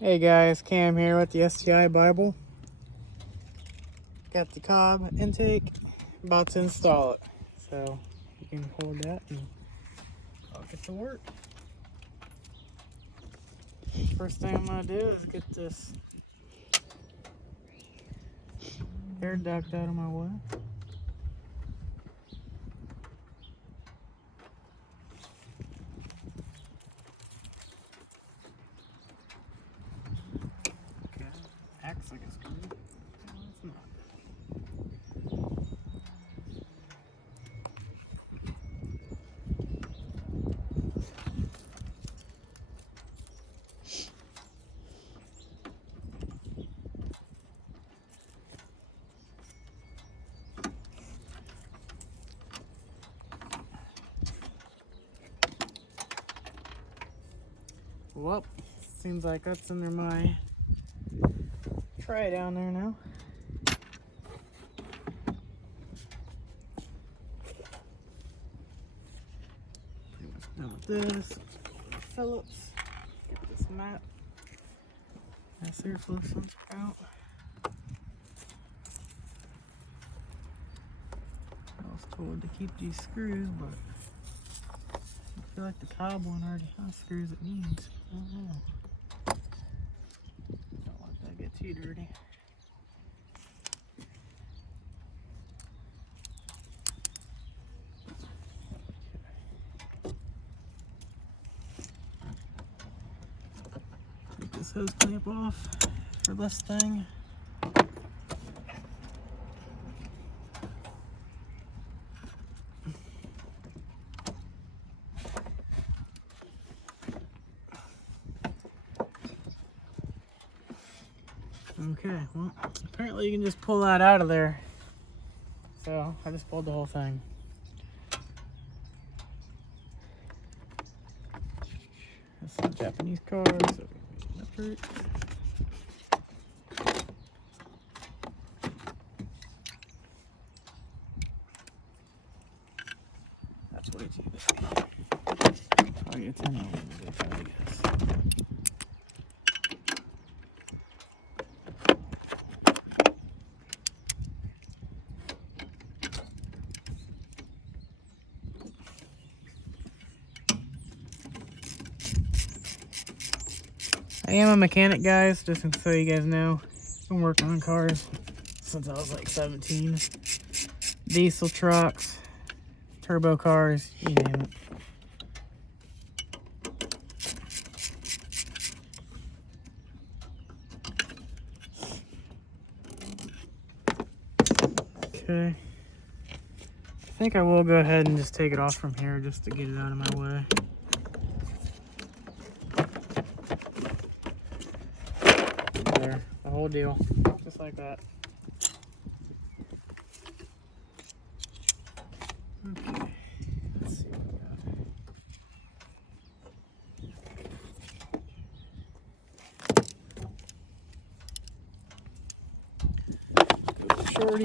Hey guys, Cam here with the STI Bible. Got the Cobb intake, about to install it. So you can hold that and I'll get to work. First thing I'm gonna do is get this air duct out of my way. Okay, acts like it's good. No, it's not. Well, seems like that's under my tray down there now. Pretty much done with this. Phillips, get this mat. That's here, flip some out. I was told to keep these screws, but I feel like the Cobb one already has screws it needs. I don't know. Don't let that get too dirty. Take this hose clamp off for this thing. Okay, well, apparently you can just pull that out of there. So I just pulled the whole thing. That's some Japanese cards. So that's right. That's way too big. Probably a 10 I guess. I am a mechanic, guys, just so you guys know. I've been working on cars since I was like 17. Diesel trucks, turbo cars, you name it. Okay. I think I will go ahead and just take it off from here just to get it out of my way. There, the whole deal, just like that. Okay, let's see what we got. Go to shorty.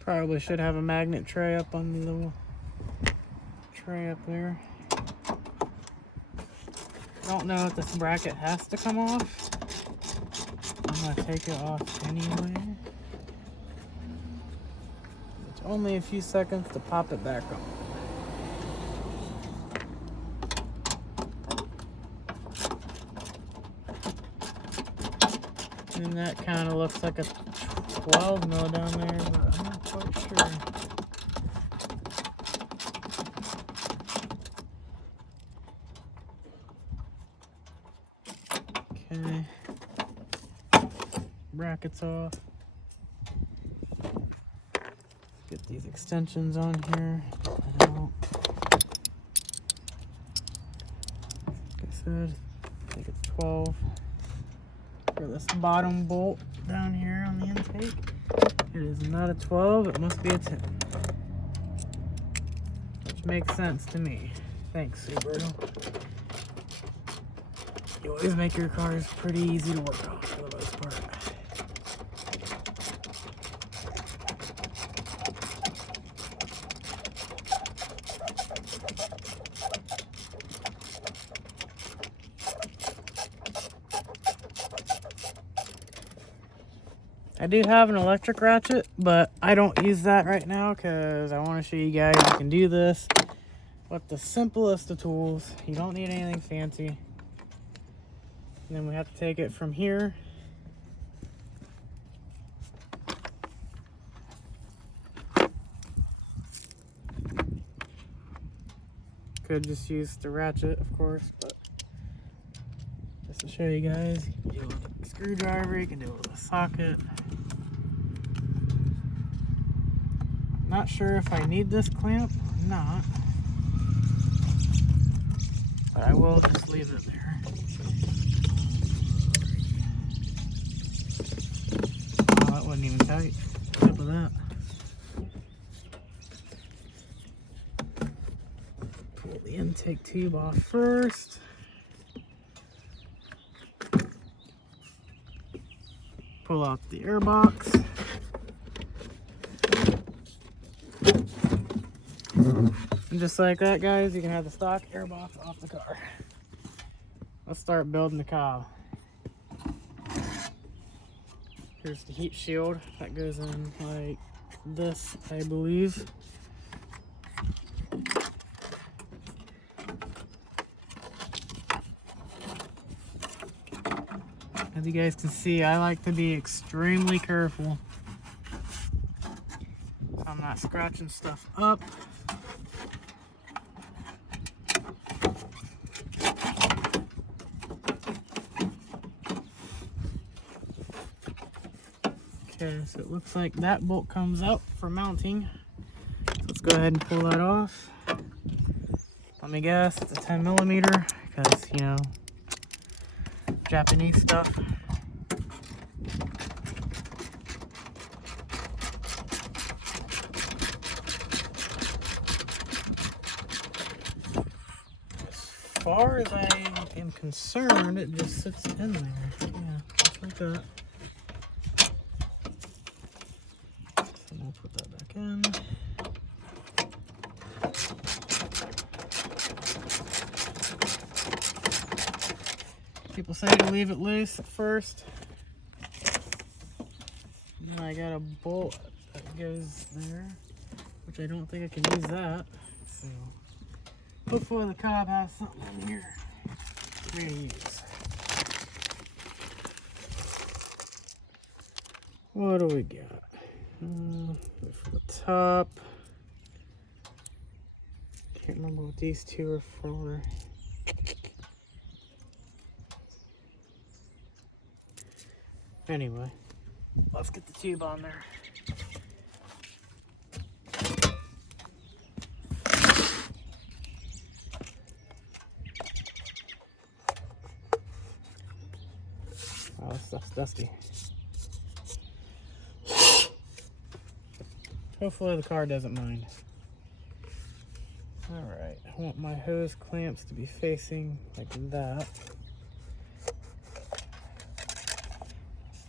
Probably should have a magnet tray up on the little tray up there. Don't know if this bracket has to come off. I'm gonna take it off anyway. It's only a few seconds to pop it back on. And that kind of looks like a 12 mil down there, but I'm not quite sure. Okay. Brackets off. Get these extensions on here. Like I said, I think it's 12. For this bottom bolt down here on the intake. It is not a 12, it must be a 10. Which makes sense to me. Thanks, Subaru. You always make your cars pretty easy to work on for the most part. I do have an electric ratchet, but I don't use that right now because I want to show you guys you can do this with the simplest of tools. You don't need anything fancy. And then we have to take it from here. Could just use the ratchet, of course, but just to show you guys, you can do it with a screwdriver, you can do it with a socket. Not sure if I need this clamp or not, but I will just leave it there. Oh, that wasn't even tight. Top of that. Pull the intake tube off first. Pull out the air box. And just like that, guys, you can have the stock air box off the car. Let's start building the Cobb. Here's the heat shield that goes in like this, I believe. As you guys can see, I like to be extremely careful so I'm not scratching stuff up. Okay, so it looks like that bolt comes out for mounting. So let's go ahead and pull that off. Let me guess, it's a 10 millimeter because, you know, Japanese stuff. As far as I am concerned, it just sits in there. Yeah, just like that. So we'll put that back in. People say to leave it loose at first. And then I got a bolt that goes there, which I don't think I can use that. So hopefully the Cobb has something in here for me to use. What do we got? For the top. Can't remember what these two are for. Anyway, let's get the tube on there. Oh, this stuff's dusty. Hopefully the car doesn't mind. Alright, I want my hose clamps to be facing like that.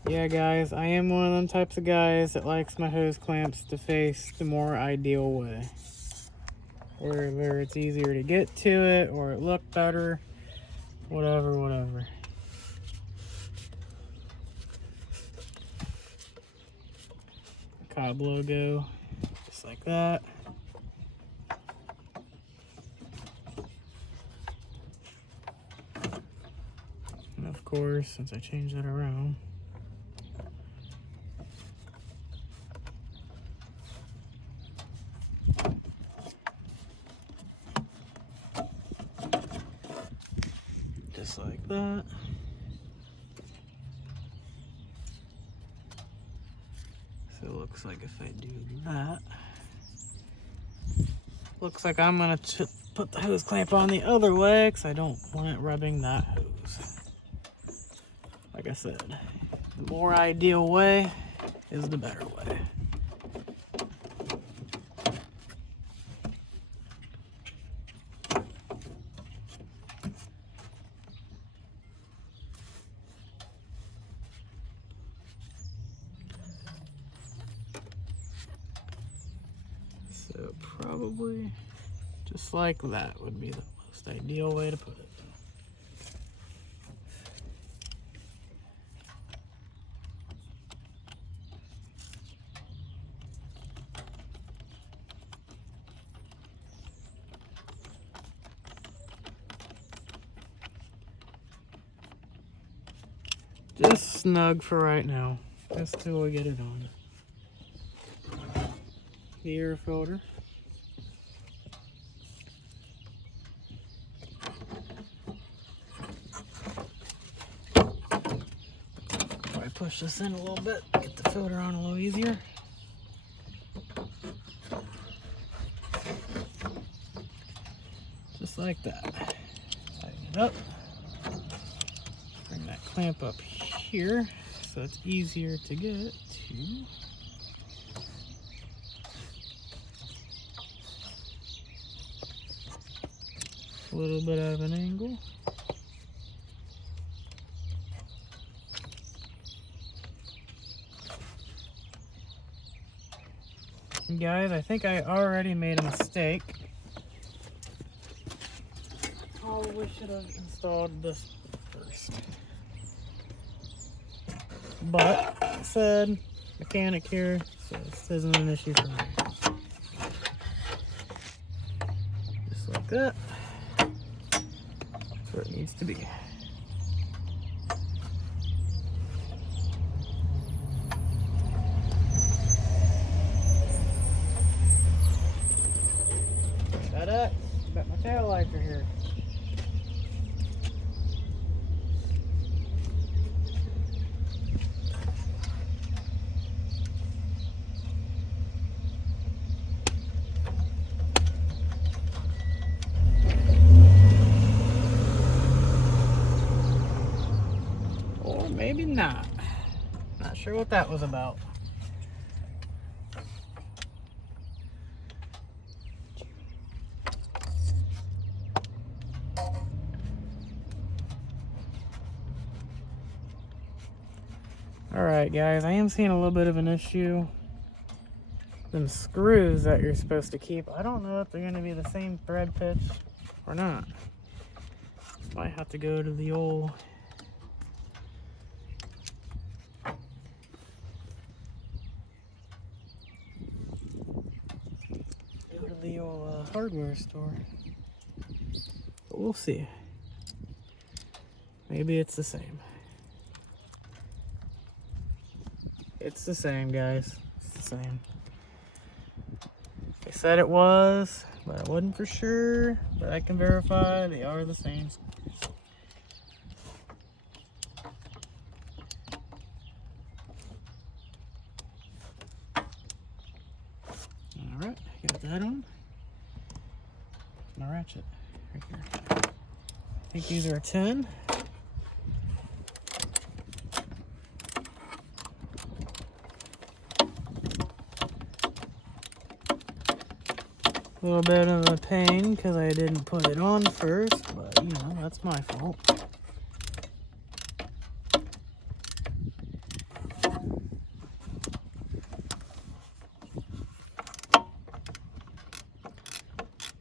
Yeah, guys, I am one of them types of guys that likes my hose clamps to face the more ideal way. Whether it's easier to get to it or it look better, whatever. Cobb logo, just like that. And of course, since I changed that around, just like that. So it looks like if I do that, looks like I'm gonna put the hose clamp on the other way because I don't want it rubbing that hose. Like I said, the more ideal way is the better way. So probably just like that would be the most ideal way to put it. Just snug for right now, just till we get it on. The air filter. Probably push this in a little bit, get the filter on a little easier. Just like that. Tighten it up. Bring that clamp up here so it's easier to get to. A little bit of an angle. Guys, I think I already made a mistake. Probably should have installed this first. But it said mechanic here, so this isn't an issue for me. Just like that. That's where it needs to be. Ta-da! Got my tail lights are here. Or maybe not. Not sure what that was about. Alright guys, I am seeing a little bit of an issue. Them screws that you're supposed to keep, I don't know if they're going to be the same thread pitch or not. Might have to go to the old hardware store. But we'll see. Maybe it's the same. It's the same, guys. It's the same. They said it was, but I wasn't for sure. But I can verify they are the same screws. Alright, got that on. My ratchet right here. I think these are a 10. A little bit of a pain because I didn't put it on first, but you know, that's my fault.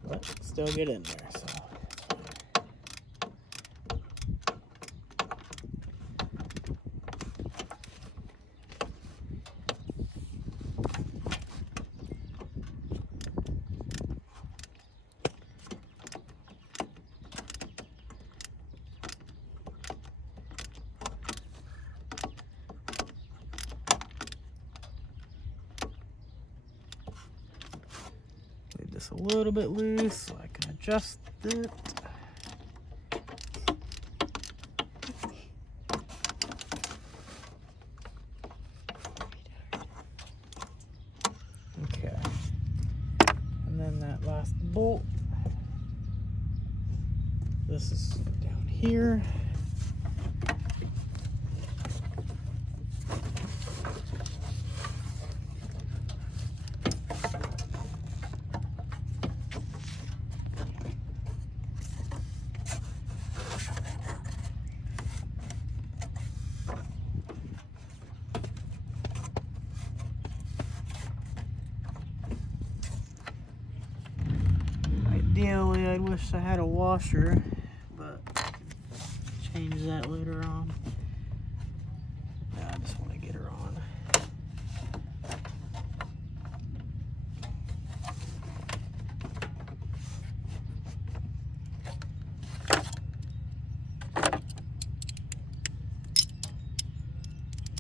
But still get in there, so. A little bit loose so I can adjust it. Okay. And then that last bolt. This is down here. wish I had a washer, but change that later on. I just want to get her on.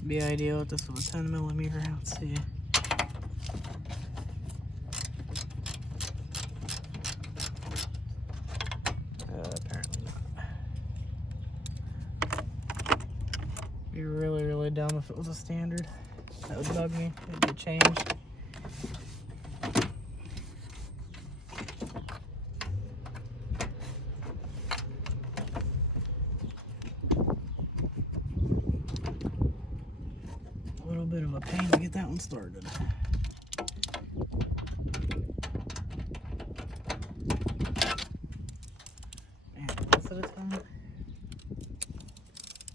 Be ideal if this was a 10mm. Let's see. Apparently not. Be really dumb if it was a standard. That would bug me. It'd get changed. A little bit of a pain to get that one started. Man, most of the time,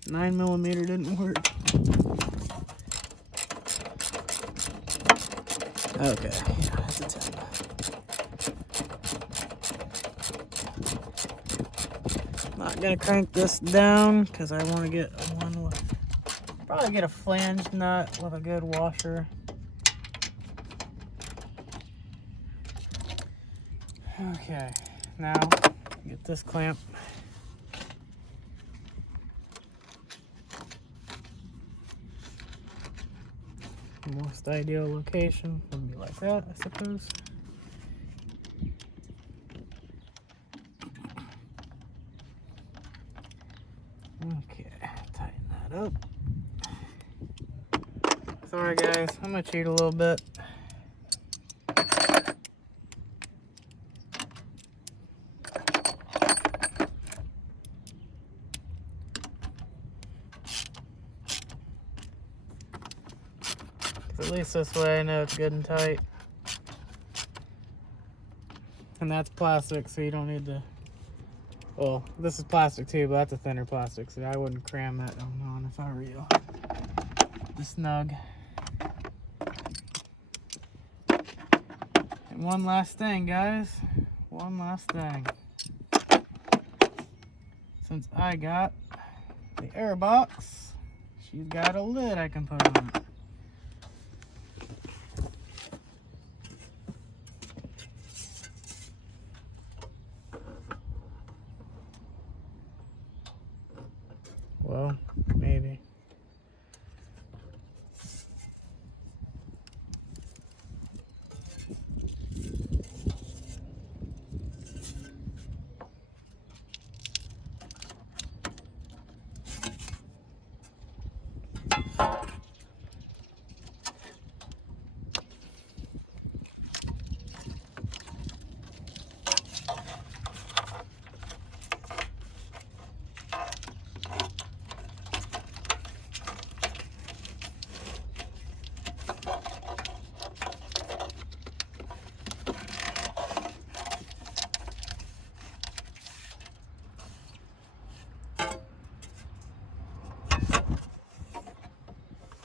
9mm didn't work. Okay, yeah, that's a 10. Not gonna crank this down because I want to get one with, probably get a flange nut with a good washer. Okay, now get this clamp. Most ideal location would be like that, I suppose. Okay, tighten that up. Sorry guys, I'm gonna cheat a little bit. At least this way I know it's good and tight. And that's plastic, so you don't need to, well, this is plastic too, but that's a thinner plastic, so I wouldn't cram that on if I were you. Just snug. And one last thing, guys. One last thing. Since I got the air box, she's got a lid I can put on it. Well, maybe.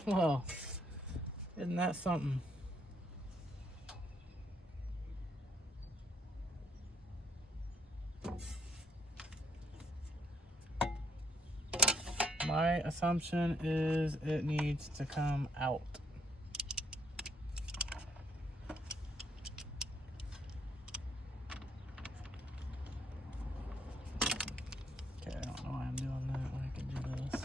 Well, isn't that something? My assumption is it needs to come out. Okay, I don't know why I'm doing that when I can do this.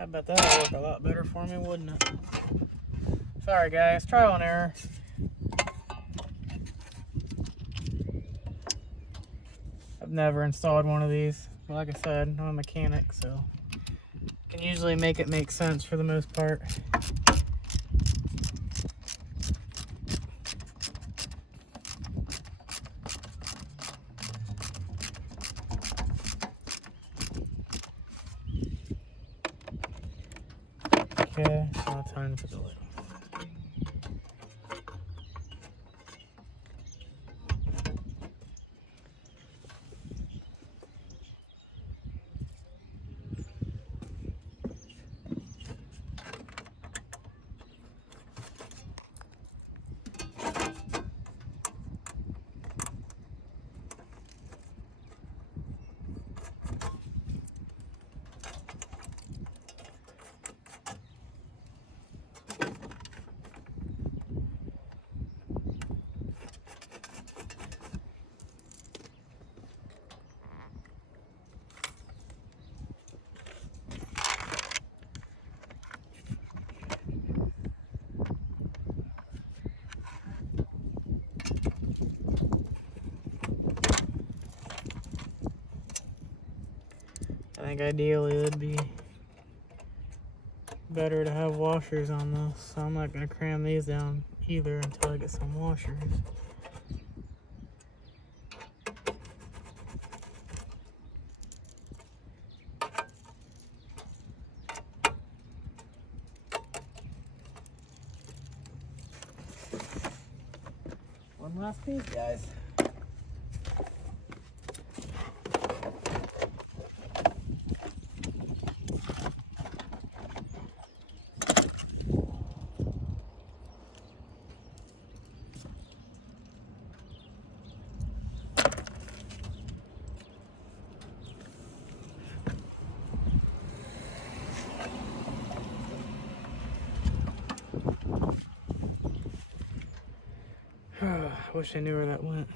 I bet that'll work a lot better for me, wouldn't it? Sorry guys, trial and error. I've never installed one of these. Like I said, I'm a mechanic, so I can usually make it make sense for the most part. Okay, now time to put the lid on. I think ideally it'd be better to have washers on this, so I'm not going to cram these down either until I get some washers. One last piece, guys. I wish I knew where that went.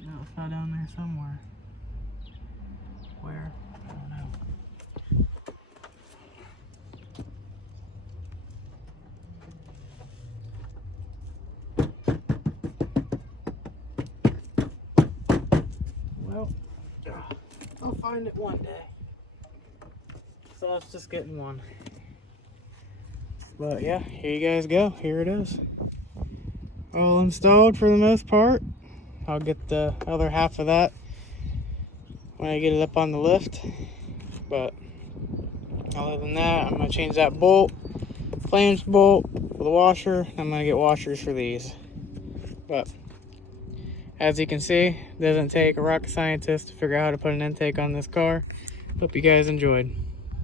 No, it fell down there somewhere. Where? I don't know. Well, I'll find it one day. So let's just get in one. But yeah, here you guys go. Here it is. All installed for the most part. I'll get the other half of that when I get it up on the lift. But other than that, I'm going to change that bolt, flange bolt with a washer. I'm going to get washers for these. But as you can see, it doesn't take a rocket scientist to figure out how to put an intake on this car. Hope you guys enjoyed.